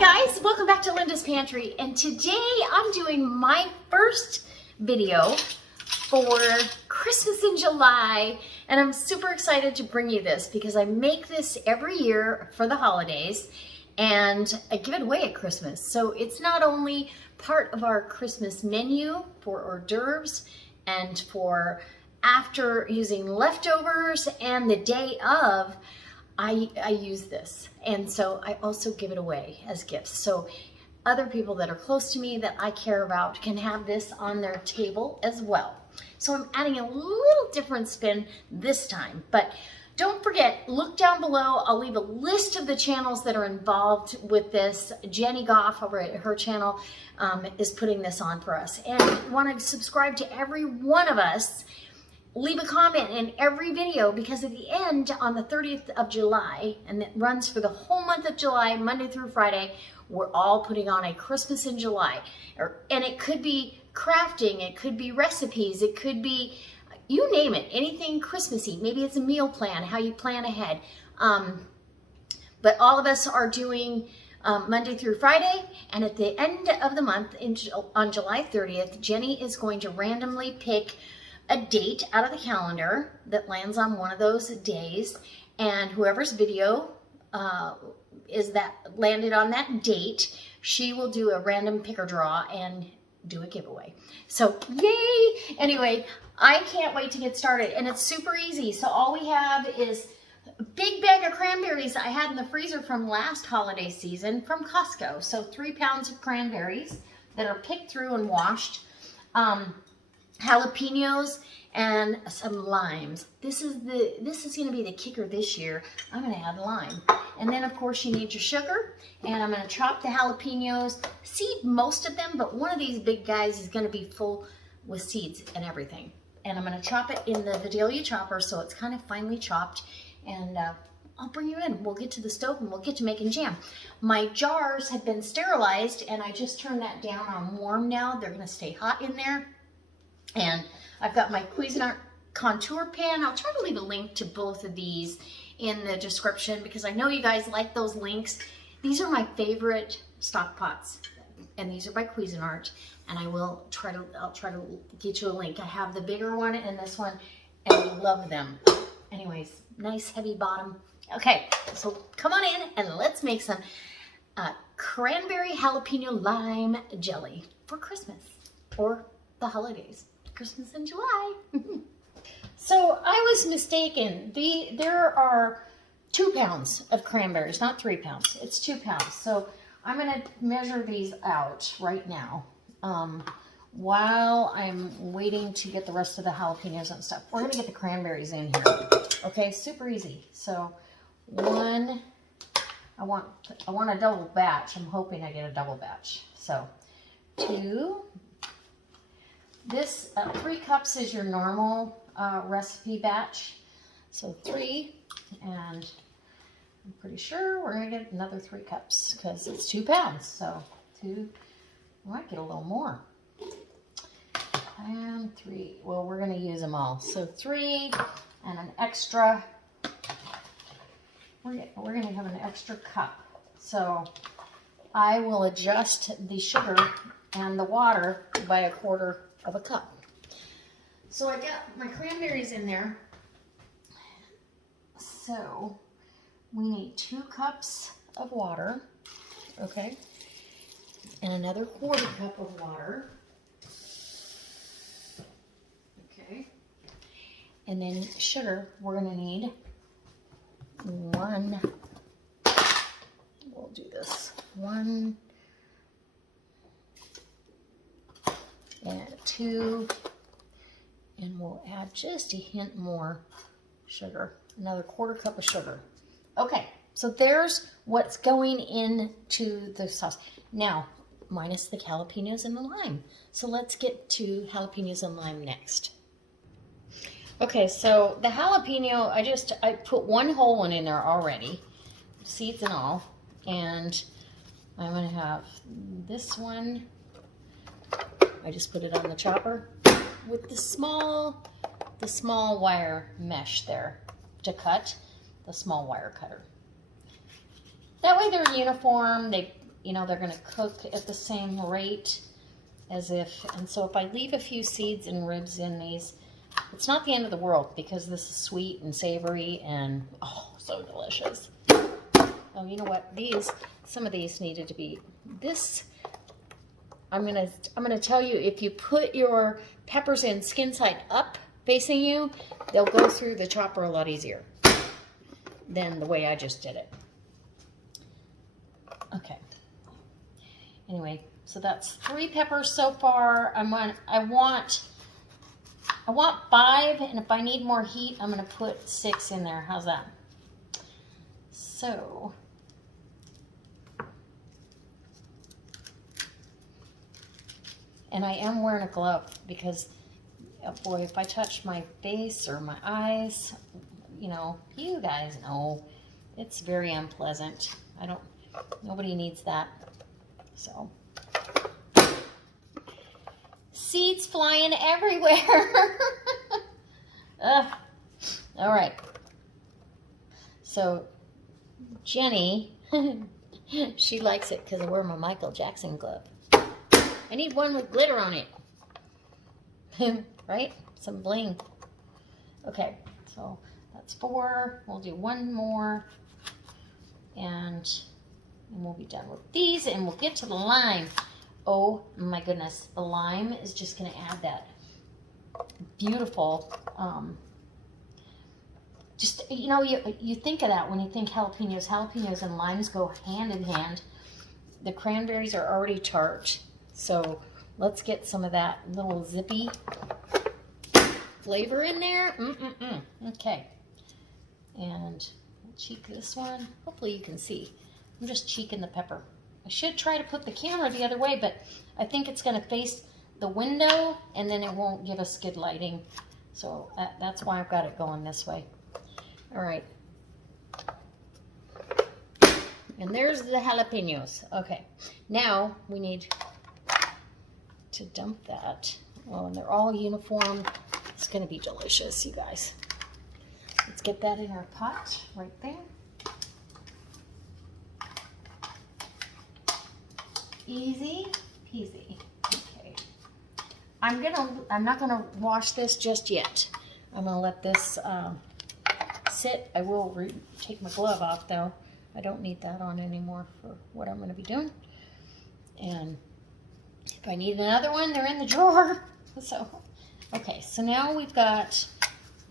guys, welcome back to Linda's Pantry, and today I'm doing my first video for Christmas in July, and I'm super excited to bring you this because I make this every year for the holidays and I give it away at Christmas. So it's not only part of our Christmas menu for hors d'oeuvres and for after using leftovers and the day of, I use this, and so I also give it away as gifts. So other people that are close to me that I care about can have this on their table as well. So I'm adding a little different spin this time, but don't forget, look down below. I'll leave a list of the channels that are involved with this. Jenny Goff over at her channel is putting this on for us, and you want to subscribe to every one of us. Leave a comment in every video, because at the end, on the 30th of July, and it runs for the whole month of July, Monday through Friday, we're all putting on a Christmas in July. And it could be crafting, it could be recipes, it could be, you name it, anything Christmassy. Maybe it's a meal plan, how you plan ahead. But all of us are doing Monday through Friday, and at the end of the month, on July 30th, Jenny is going to randomly pick a date out of the calendar that lands on one of those days, and whoever's video is that landed on that date, she will do a random pick or draw and do a giveaway. So yay! Anyway, I can't wait to get started, and it's super easy. So all we have is a big bag of cranberries I had in the freezer from last holiday season from Costco. So 3 pounds of cranberries that are picked through and washed. Jalapenos and some limes. This is going to be the kicker this year. I'm going to add lime. And then of course you need your sugar, and I'm going to chop the jalapenos, seed most of them, but one of these big guys is going to be full with seeds and everything. And I'm going to chop it in the Vidalia chopper so it's kind of finely chopped, and I'll bring you in. We'll get to the stove and we'll get to making jam. My jars have been sterilized, and I just turned that down on warm now. They're going to stay hot in there. And I've got my Cuisinart contour pan. I'll try to leave a link to both of these in the description because I know you guys like those links. These are my favorite stock pots, and these are by Cuisinart, and I'll try to get you a link. I have the bigger one and this one, and I love them. Anyways, nice heavy bottom. Okay, so come on in and let's make some cranberry jalapeno lime jelly for Christmas or the holidays. Christmas in July. So I was mistaken. There are 2 pounds of cranberries, not 3 pounds. It's 2 pounds. So I'm going to measure these out right now while I'm waiting to get the rest of the jalapenos and stuff. We're going to get the cranberries in here. Okay, super easy. So I want a double batch. I'm hoping I get a double batch. So 2. This 3 cups is your normal recipe batch. So 3, and I'm pretty sure we're going to get another 3 cups because it's 2 pounds. So 2, I might get a little more. And 3, well, we're going to use them all. So 3 and an extra, we're going to have an extra cup. So I will adjust the sugar and the water by 1/4 of a cup. So I got my cranberries in there. So we need 2 cups of water, okay, and another 1/4 cup of water, okay, and then sugar. We're going to need 1. We'll do this 1. And 2, and we'll add just a hint more sugar, another 1/4 cup of sugar. Okay, so there's what's going into the sauce. Now, minus the jalapenos and the lime. So let's get to jalapenos and lime next. Okay, so the jalapeno, I put 1 whole one in there already, seeds and all, and I'm going to have this one. I just put it on the chopper with the small wire mesh there to cut, the small wire cutter. That way they're uniform. you know, they're going to cook at the same rate as if, and so if I leave a few seeds and ribs in these, it's not the end of the world because this is sweet and savory and, oh, so delicious. Oh, you know what? Some of these needed to be, I'm gonna tell you, if you put your peppers in skin side up facing you, they'll go through the chopper a lot easier than the way I just did it. Okay. Anyway, so that's 3 peppers so far. I want 5, and if I need more heat, I'm gonna put 6 in there. How's that? So, and I am wearing a glove because, oh boy, if I touch my face or my eyes, you know, you guys know, it's very unpleasant. Nobody needs that. So, seeds flying everywhere. Ugh. All right. So, Jenny, she likes it because I wear my Michael Jackson glove. I need one with glitter on it. Right? Some bling. Okay, so that's 4. We'll do 1 more. And we'll be done with these, and we'll get to the lime. Oh my goodness, the lime is just going to add that beautiful, just, you know, you think of that when you think jalapenos. Jalapenos and limes go hand in hand. The cranberries are already tart, so let's get some of that little zippy flavor in there. Okay, and we'll cheek this one. Hopefully you can see. I'm just cheeking the pepper. I should try to put the camera the other way, but I think it's going to face the window, and then it won't give us good lighting. So that's why I've got it going this way. All right. And there's the jalapenos. Okay. Now we need to dump that. Oh, and they're all uniform. It's going to be delicious, you guys. Let's get that in our pot right there. Easy peasy. Okay. I'm not gonna wash this just yet. I'm gonna let this sit. I will take my glove off though. I don't need that on anymore for what I'm gonna be doing. And if I need another one, they're in the drawer. So, okay, so now we've got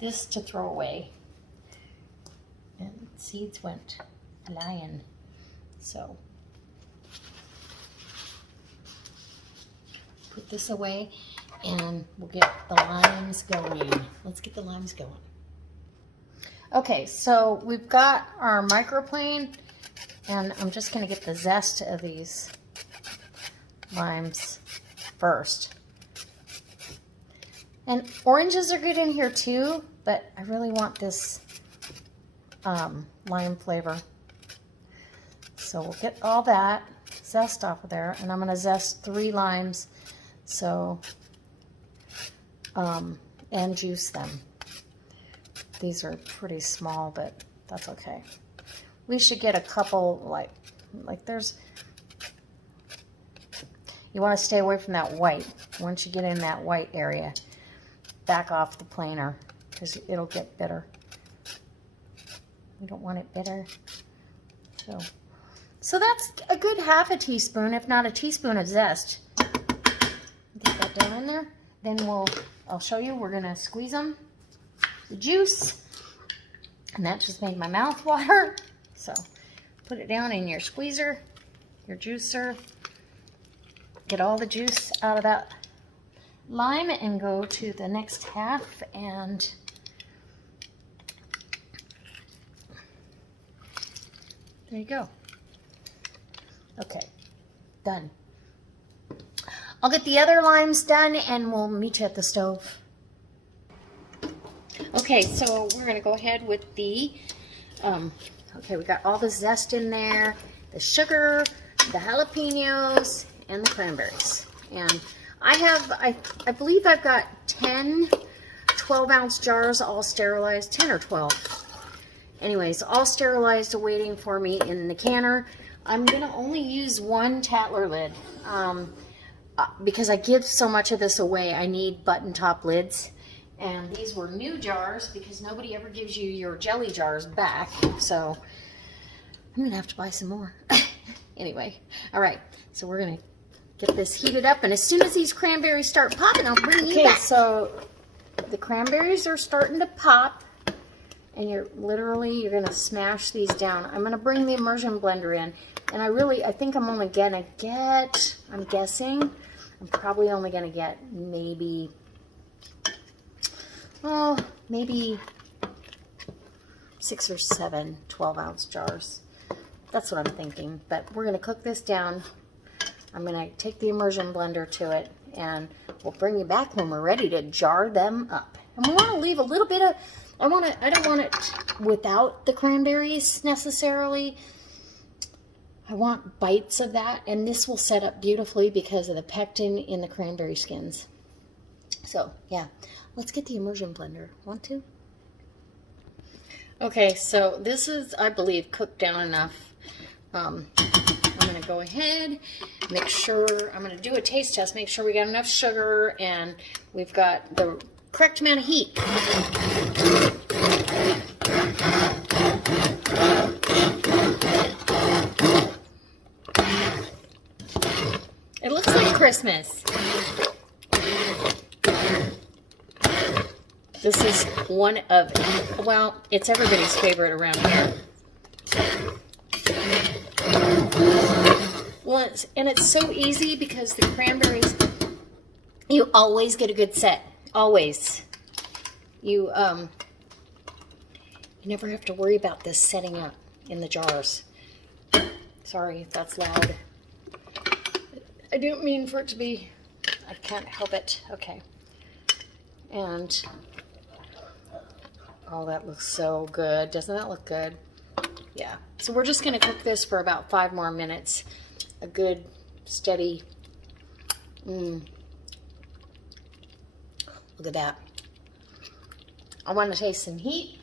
this to throw away. And seeds went flying. So, put this away, and we'll get the limes going. Let's get the limes going. Okay, so we've got our microplane, and I'm just going to get the zest of these limes first. And oranges are good in here too, but I really want this lime flavor. So we'll get all that zest off of there, and I'm going to zest 3 limes. So, and juice them. These are pretty small, but that's okay. We should get a couple, like there's, you want to stay away from that white. Once you get in that white area, back off the planer, because it'll get bitter. We don't want it bitter. So that's a good ½ teaspoon, if not a teaspoon of zest. Get that down in there. Then I'll show you, we're gonna squeeze them, the juice, and that just made my mouth water. So put it down in your squeezer, your juicer, get all the juice out of that lime, and go to the next half, and there you go. Okay, done. I'll get the other limes done, and we'll meet you at the stove. Okay, so we're gonna go ahead with the, okay, we got all the zest in there, the sugar, the jalapenos, and the cranberries. And I believe I've got 10 12-ounce jars all sterilized, 10 or 12. Anyways, all sterilized, waiting for me in the canner. I'm gonna only use one Tattler lid because I give so much of this away. I need button top lids, and these were new jars because nobody ever gives you your jelly jars back. So I'm gonna have to buy some more. Anyway, all right. So we're gonna get this heated up, and as soon as these cranberries start popping, I'll bring you back. Okay, so the cranberries are starting to pop, and you're gonna smash these down. I'm gonna bring the immersion blender in, and I think I'm only gonna get, I'm guessing, I'm probably only gonna get maybe, oh, maybe 6 or 7 12-ounce jars. That's what I'm thinking, but we're gonna cook this down. I'm gonna take the immersion blender to it, and we'll bring you back when we're ready to jar them up. And we wanna leave a little bit of, I don't want it without the cranberries necessarily. I want bites of that, and this will set up beautifully because of the pectin in the cranberry skins. So yeah, let's get the immersion blender. Want to? Okay, so this is, I believe, cooked down enough. I'm gonna go ahead, make sure, I'm gonna do a taste test, make sure we got enough sugar and we've got the correct amount of heat. It looks like Christmas. This is one of, well, it's everybody's favorite around here. Well, it's so easy because the cranberries, you always get a good set. Always. You never have to worry about this setting up in the jars. Sorry if that's loud. I didn't mean for it to be, I can't help it. Okay. And, oh, that looks so good. Doesn't that look good? Yeah. So we're just going to cook this for about 5 more minutes. A good, steady, look at that. I want to taste some heat,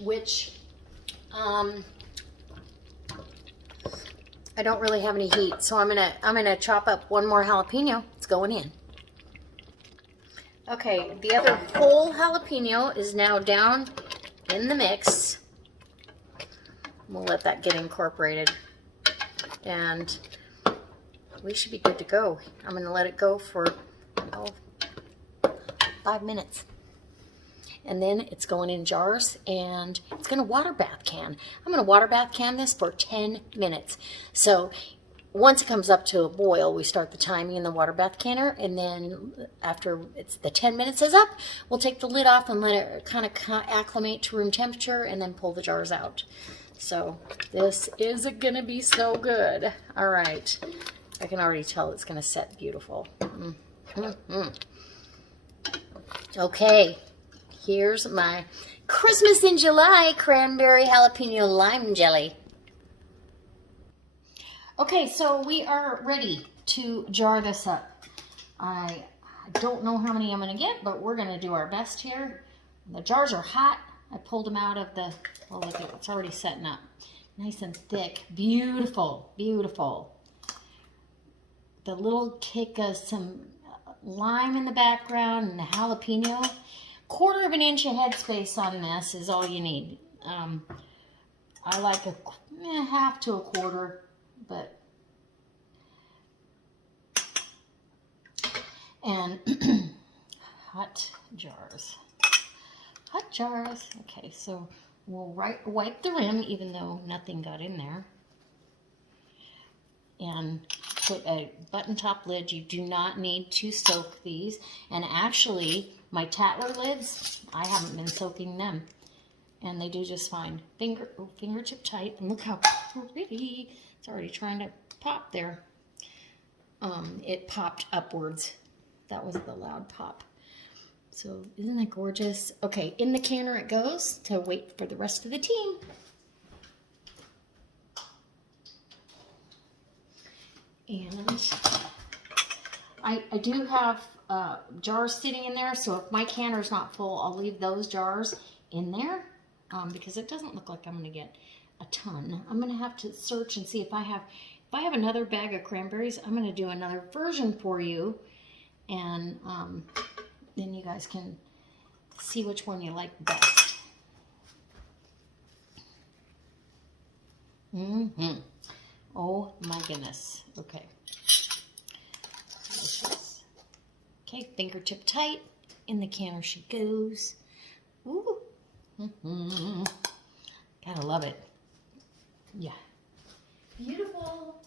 which, I don't really have any heat, so I'm gonna chop up one more jalapeno. It's going in. Okay, the other whole jalapeno is now down in the mix. We'll let that get incorporated, and we should be good to go. I'm going to let it go for 5 minutes, and then it's going in jars, and it's going to water bath can. I'm going to water bath can this for 10 minutes. So once it comes up to a boil, we start the timing in the water bath canner, and then after the 10 minutes is up, we'll take the lid off and let it kind of acclimate to room temperature, and then pull the jars out. So this is gonna be so good. All right, I can already tell it's gonna set beautiful. Okay, here's my Christmas in July Cranberry Jalapeno Lime Jelly. Okay, so we are ready to jar this up. I don't know how many I'm gonna get, but we're gonna do our best here. The jars are hot. I pulled them out of the, well, look at it, it's already setting up. Nice and thick, beautiful, beautiful. The little kick of some lime in the background and the jalapeno. 1/4 inch of headspace on this is all you need. I like a 1/2 to 1/4, but, and hot jars. Hot jars. Okay, so we'll wipe the rim, even though nothing got in there. And put a button top lid. You do not need to soak these. And actually, my Tattler lids, I haven't been soaking them. And they do just fine. Fingertip tight. And look how pretty. It's already trying to pop there. It popped upwards. That was the loud pop. So isn't that gorgeous? Okay, in the canner it goes to wait for the rest of the team. And I do have jars sitting in there, so if my canner's not full, I'll leave those jars in there because it doesn't look like I'm going to get a ton. I'm going to have to search and see if I have another bag of cranberries. I'm going to do another version for you, and then you guys can see which one you like best. Oh my goodness. Okay. Delicious. Okay, fingertip tight. In the canner she goes. Ooh. Gotta love it. Yeah. Beautiful.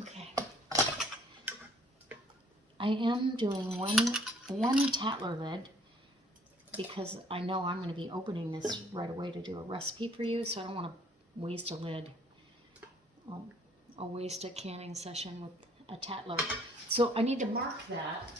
Okay. I am doing one Tattler lid because I know I'm going to be opening this right away to do a recipe for you, so I don't want to waste a lid. I'll waste a canning session with a Tattler. So I need to mark that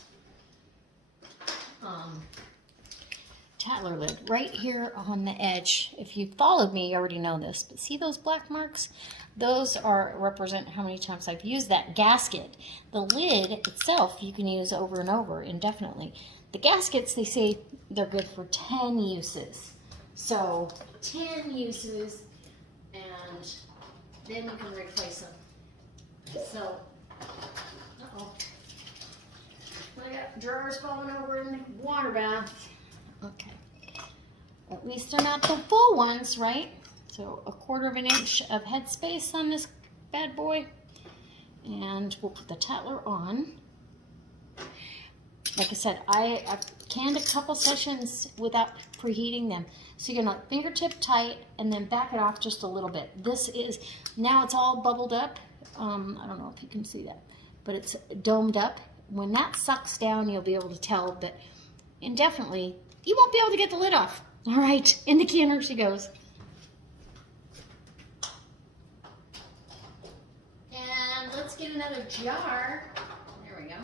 Tattler lid right here on the edge. If you followed me, you already know this, but see those black marks? Those represent how many times I've used that gasket. The lid itself you can use over and over indefinitely. The gaskets, they say they're good for 10 uses. So 10 uses, and then you can replace them. So, uh-oh. I got drawers falling over in the water bath. Okay. At least they're not the full ones, right? So 1/4 inch of headspace on this bad boy. And we'll put the Tattler on. Like I said, I've canned a couple sessions without preheating them. So you're gonna fingertip tight and then back it off just a little bit. This is, now it's all bubbled up. I don't know if you can see that, but it's domed up. When that sucks down, you'll be able to tell that indefinitely, you won't be able to get the lid off. All right, in the canner she goes. And let's get another jar. There we go.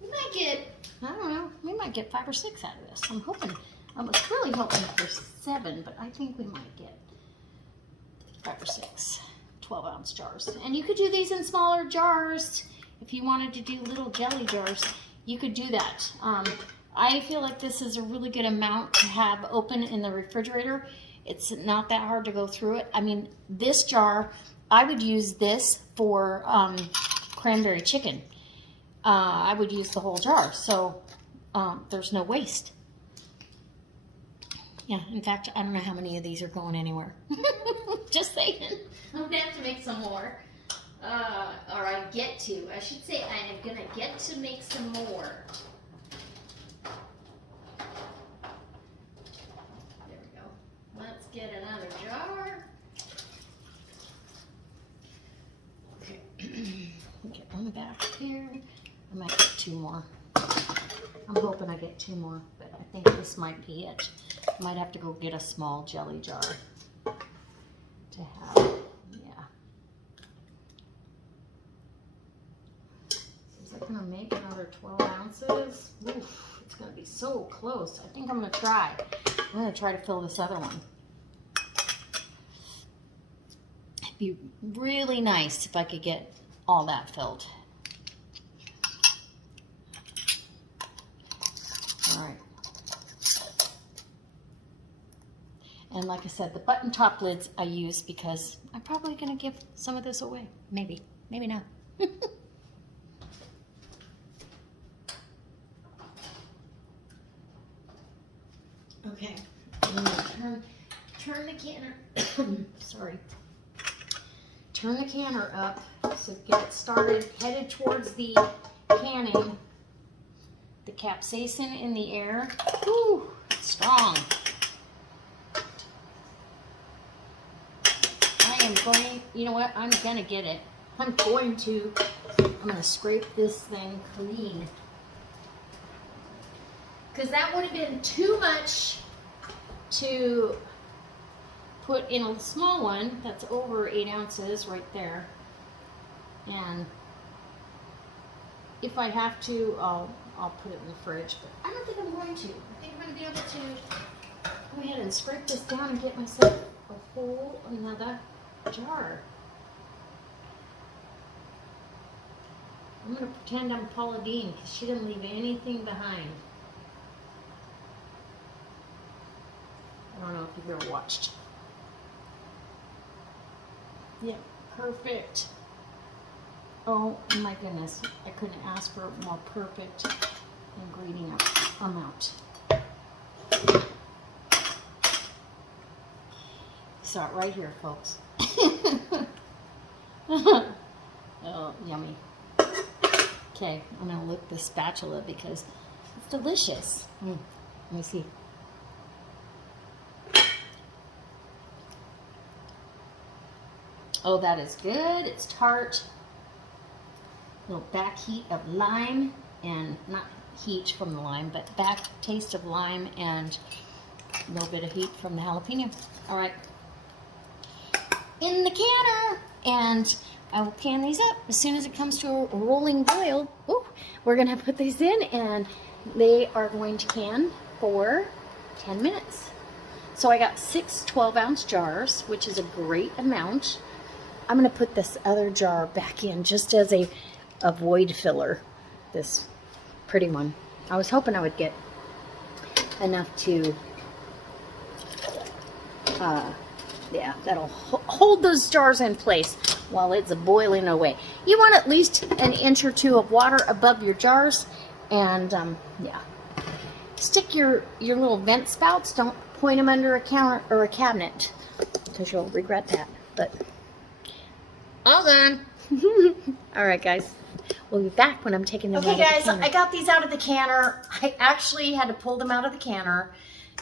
We might get, I don't know, we might get 5 or 6 out of this. I'm hoping, I was really hoping for 7, but I think we might get 5 or 6 12-ounce jars. And you could do these in smaller jars. If you wanted to do little jelly jars, you could do that. I feel like this is a really good amount to have open in the refrigerator. It's not that hard to go through it. I mean, this jar, I would use this for cranberry chicken. I would use the whole jar, so there's no waste. Yeah, in fact, I don't know how many of these are going anywhere. Just saying. I'm going to have to make some more. Or I get to. I should say I am going to get to make some more. There we go. Let's get another jar. Okay. Get one back here. I might get 2 more. I'm hoping I get 2 more, but I think this might be it. Might have to go get a small jelly jar to have. Yeah. Is that going to make another 12 ounces? Oof, it's going to be so close. I think I'm going to try. I'm going to try to fill this other one. It'd be really nice if I could get all that filled. All right. And like I said, the button top lids I use because I'm probably going to give some of this away. Maybe. Maybe not. Okay. I'm going to turn the canner. Sorry. Turn the canner up so get it started, headed towards the canning. The capsaicin in the air. Whew, it's strong. I am going, you know what, I'm going to get it. I'm going to scrape this thing clean. Because that would have been too much to put in a small one that's over 8 ounces right there. And if I have to, I'll put it in the fridge, but I don't think I'm going to. I think I'm going to be able to go ahead and scrape this down and get myself a whole another jar. I'm going to pretend I'm Paula Deen because she didn't leave anything behind. I don't know if you've ever watched. Yeah, perfect. Oh my goodness, I couldn't ask for a more perfect ingredient amount. Saw it right here, folks. Oh, yummy. Okay, I'm gonna lick the spatula because it's delicious. Let me see. Oh, that is good. It's tart. A little back heat of lime, and not heat from the lime, but back taste of lime and a little bit of heat from the jalapeno. All right, in the canner, and I will pan these up as soon as it comes to a rolling boil. Ooh, we're gonna put these in, and they are going to can for 10 minutes. So I got 6 12-ounce jars, which is a great amount. I'm gonna put this other jar back in just as a void filler, this pretty one. I was hoping I would get enough to, yeah, that'll hold those jars in place while it's boiling away. You want at least an inch or two of water above your jars, and yeah. Stick your little vent spouts, don't point them under a counter or a cabinet, because you'll regret that, but all done. All right, guys. We'll be back when I'm taking them out of the canner. Okay, guys, I got these out of the canner. I actually had to pull them out of the canner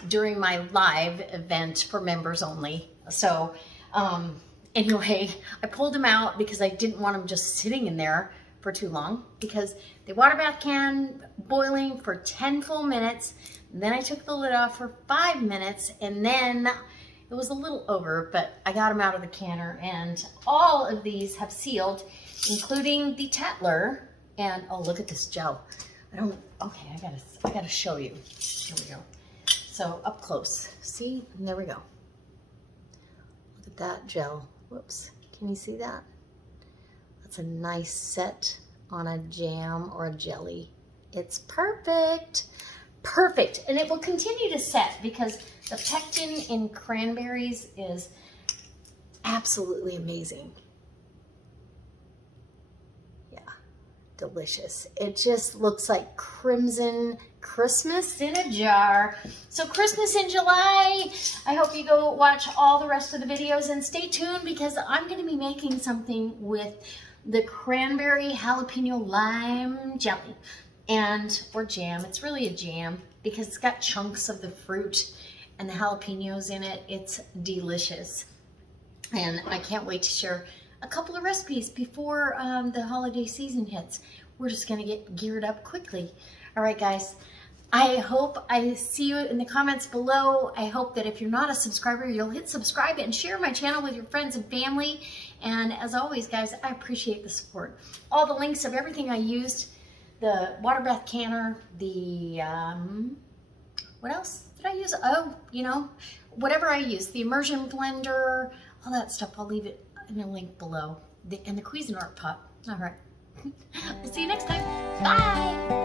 during my live event for members only. So, anyway, I pulled them out because I didn't want them just sitting in there for too long, because the water bath can boiling for 10 full minutes. Then I took the lid off for 5 minutes, and then it was a little over, but I got them out of the canner, and all of these have sealed, including the Tattler. And oh, look at this gel. Okay, I gotta show you. Here we go. So up close, see, and there we go. Look at that gel. Whoops, can you see that? That's a nice set on a jam or a jelly. It's perfect. Perfect, and it will continue to set because the pectin in cranberries is absolutely amazing. Yeah, delicious. It just looks like crimson Christmas in a jar. So Christmas in July. I hope you go watch all the rest of the videos, and stay tuned because I'm going to be making something with the Cranberry Jalapeno Lime Jelly. Or jam. It's really a jam because it's got chunks of the fruit and the jalapenos in it. It's delicious. And I can't wait to share a couple of recipes before the holiday season hits. We're just going to get geared up quickly. All right, guys. I hope I see you in the comments below. I hope that if you're not a subscriber, you'll hit subscribe and share my channel with your friends and family. And as always, guys, I appreciate the support. All the links of everything I used, the water bath canner, the, what else did I use? Oh, you know, whatever I use, the immersion blender, all that stuff, I'll leave it in a link below. And the Cuisinart pot. All right. We'll see you next time. Bye.